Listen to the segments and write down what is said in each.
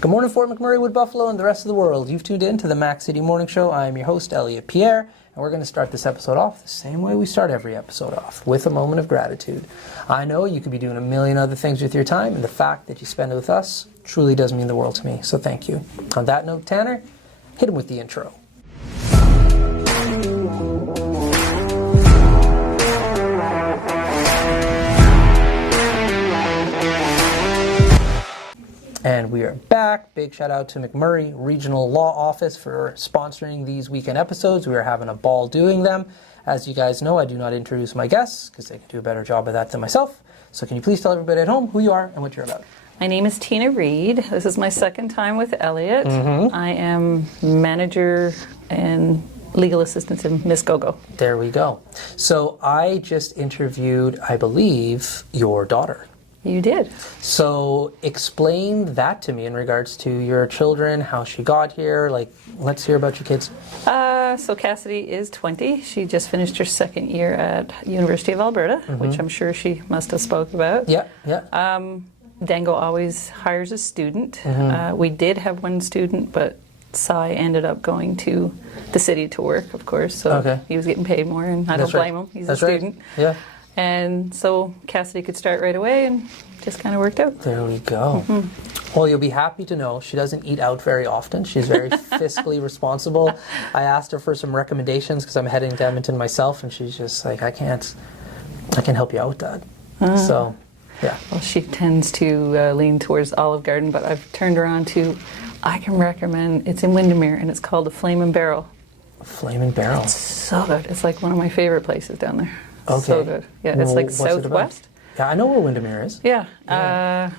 Good morning, Fort McMurray, Wood Buffalo, and the rest of the world. You've tuned in to the Mac City Morning Show. I am your host, Elliot Pierre, and we're going to start this episode off the same way we start every episode off, with a moment of gratitude. I know you could be doing a million other things with your time, and the fact that you spend it with us truly does mean the world to me, so thank you. On that note, Tanner, hit him with the intro. And we are back. Big shout out to McMurray Regional Law Office for sponsoring these weekend episodes. We are having a ball doing them. As you guys know, I do not introduce my guests because they can do a better job of that than myself. So can you please tell everybody at home who you are and what you're about? My name is Teena Reid. This is my second time with Elliot. I am manager and legal assistant to Miss Gogo. There we go. So I just interviewed, I believe, your daughter. You did. So explain that to me in regards to your children, how she got here. Like, let's hear about your kids. So Cassidy is 20. She just finished her second year at University of Alberta, which I'm sure she must have spoke about. Yeah. Dango always hires a student. We did have one student, but Cy ended up going to the city to work, of course. So he was getting paid more, and I don't blame him. He's a student. Right. Yeah. And so Cassidy could start right away, and just kind of worked out. There we go. Well, you'll be happy to know she doesn't eat out very often. She's very fiscally responsible. I asked her for some recommendations because I'm heading to Edmonton myself, and she's just like, I can help you out with that. So, yeah. Well, she tends to lean towards Olive Garden, but I've turned her on to, I can recommend, it's in Windermere, and it's called the Flame and Barrel. Flame and Barrel. It's so good. It's like one of my favorite places down there. Okay. So good. Yeah, it's like southwest. Yeah, I know where Windermere is. Yeah. I'm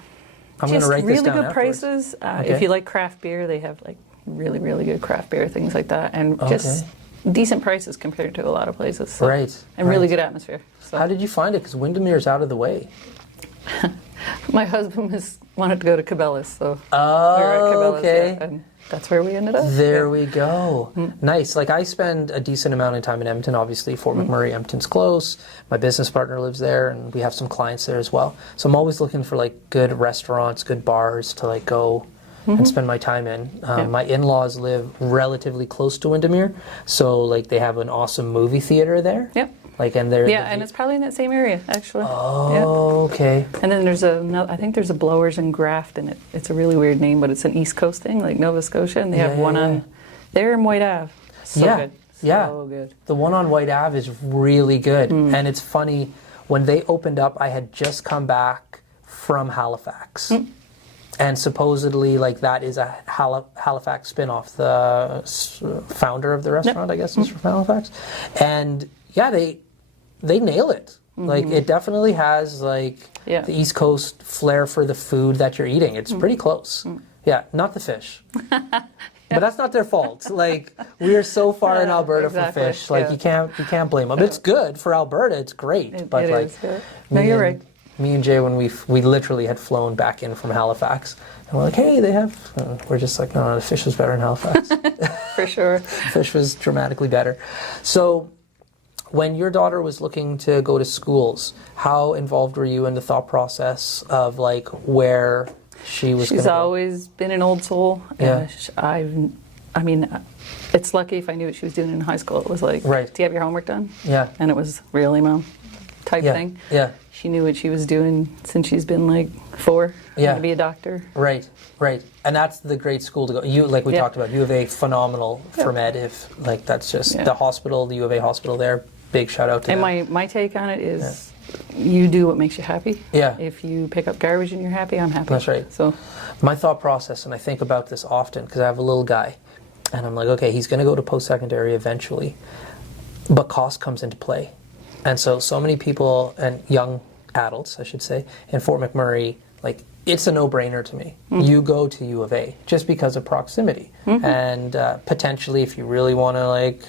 going to write this down really good afterwards. prices. If you like craft beer, they have like really, really good craft beer, things like that. And just decent prices compared to a lot of places. So. Right. And really good atmosphere. So. How did you find it? Because Windermere's out of the way. My husband wanted to go to Cabela's, so we were at Cabela's, and that's where we ended up. There we go. Nice. Like, I spend a decent amount of time in Edmonton. Obviously, Fort McMurray, Edmonton's close. My business partner lives there, and we have some clients there as well. So I'm always looking for like good restaurants, good bars to like go and spend my time in. My in-laws live relatively close to Windermere, so like they have an awesome movie theater there. Yep. Like, and they're and it's probably in that same area, actually. Oh, okay. And then there's I think there's a Blowers and Graft, and it's a really weird name, but it's an East Coast thing, like Nova Scotia, and they have one on there in White Ave. So good. So good. The one on White Ave is really good. And it's funny, when they opened up, I had just come back from Halifax. And supposedly, like, that is a Halifax spin-off. The founder of the restaurant, I guess, is from Halifax. And yeah, they nail it. Like, it definitely has, like, the East Coast flair for the food that you're eating. It's pretty close. Yeah, not the fish. But that's not their fault. Like, we are so far in Alberta for fish. Like, you can't blame them. It's good for Alberta. It's great. But it like, is. No, you're right. Me and Jay, when we literally had flown back in from Halifax, and we're like, hey, they have. We're just like, no, the fish was better in Halifax. For sure. Fish was dramatically better. So, when your daughter was looking to go to schools, how involved were you in the thought process of like where she was? She's always been an old soul. Yeah. I mean, it's lucky if I knew what she was doing in high school. It was like, do you have your homework done? Yeah. And it was really, Mom, type thing. Yeah. She knew what she was doing since she's been like 4. To be a doctor. Right. And that's the great school to go. You, like we talked about, U of A, phenomenal for med. If like that's just the hospital, the U of A hospital there. Big shout out to them. And my take on it is, you do what makes you happy. Yeah. If you pick up garbage and you're happy, I'm happy. That's right. So, my thought process, and I think about this often because I have a little guy, and I'm like, okay, he's going to go to post-secondary eventually, but cost comes into play, and so many people and young adults, I should say, in Fort McMurray, like, it's a no-brainer to me. You go to U of A just because of proximity, and potentially if you really want to like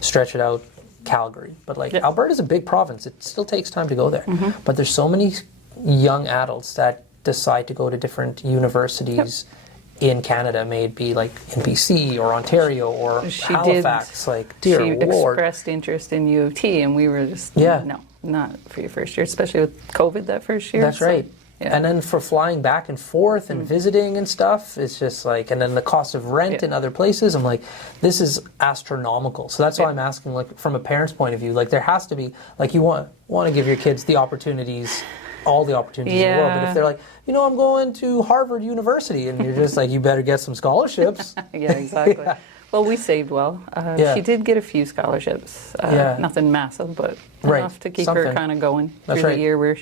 stretch it out, Calgary. But like Alberta's a big province. It still takes time to go there. But there's so many young adults that decide to go to different universities in Canada, may it be like in BC or Ontario or Halifax. Like, dear Lord. She expressed interest in U of T, and we were just, no, not for your first year, especially with COVID that first year. That's right. And then for flying back and forth and visiting and stuff, it's just like, and then the cost of rent in other places, I'm like, this is astronomical. So that's why I'm asking, like, from a parent's point of view, like, there has to be, like, you want to give your kids the opportunities, all the opportunities in the world. But if they're like, you know, I'm going to Harvard University, and you're just like, you better get some scholarships. Yeah, exactly. Well, we saved well. She did get a few scholarships. Nothing massive, but enough to keep her kind of going through the year where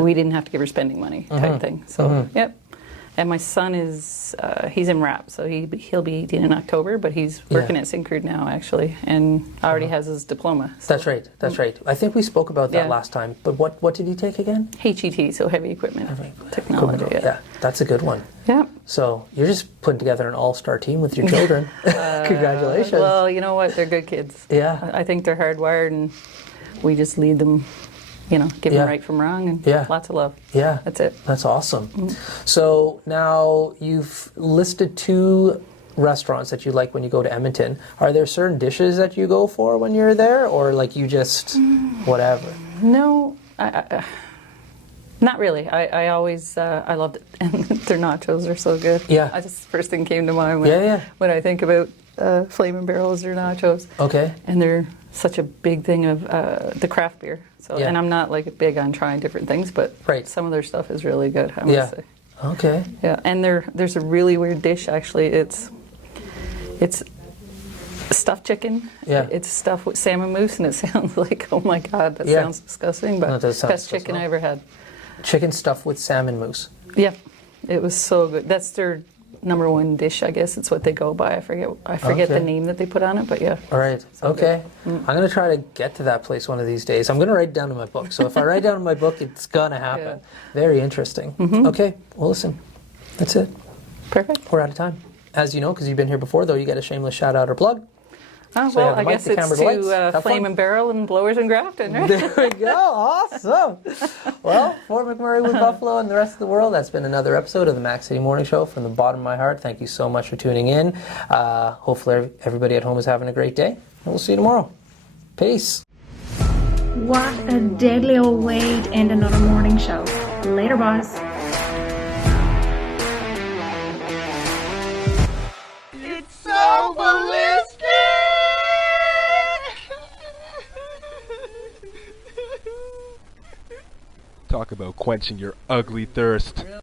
we didn't have to give her spending money type thing. So, yep. And my son is, he's in RAP, so he'll be 18 in October, but he's working at Syncrude now, actually, and already has his diploma. So. That's right. I think we spoke about that last time, but what did he take again? HET, so heavy equipment technology. Yeah, that's a good one. Yeah. So you're just putting together an all-star team with your children. Congratulations. Well, you know what? They're good kids. Yeah. I think they're hardwired, and we just lead them, you know, give them right from wrong, and lots of love. Yeah. That's it. That's awesome. So now you've listed 2 restaurants that you like when you go to Edmonton. Are there certain dishes that you go for when you're there, or like you just whatever? No, not really. I always I loved it, and their nachos are so good. Yeah. I just first thing came to mind when I think about Flamin' Barrels or nachos. Okay. And they're such a big thing of the craft beer. So and I'm not like big on trying different things, but some of their stuff is really good. I must say. Okay. Yeah, and there's a really weird dish actually. It's stuffed chicken. Yeah. It's stuffed with salmon mousse, and it sounds like, oh my God, that sounds disgusting, but best chicken I ever had. Chicken stuffed with salmon mousse. Yeah, it was so good. That's their #1 dish, I guess. It's what they go by. I forget the name that they put on it, but yeah. All right. Okay. I'm going to try to get to that place one of these days. I'm going to write it down in my book. So if I write down in my book, it's going to happen. Very interesting. Okay. Well, listen. That's it. Perfect. We're out of time. As you know, because you've been here before, though, you get a shameless shout out or plug. Oh, so well, I guess it's to Flamin' Barrel and Blowers and Grafton, right? There we go. Awesome. Well, for McMurray with Buffalo and the rest of the world, that's been another episode of the Mac City Morning Show. From the bottom of my heart, thank you so much for tuning in. Hopefully everybody at home is having a great day, and we'll see you tomorrow. Peace. What a deadly old way to end another morning show. Later, boss. It's so ballistic! Talk about quenching your ugly thirst.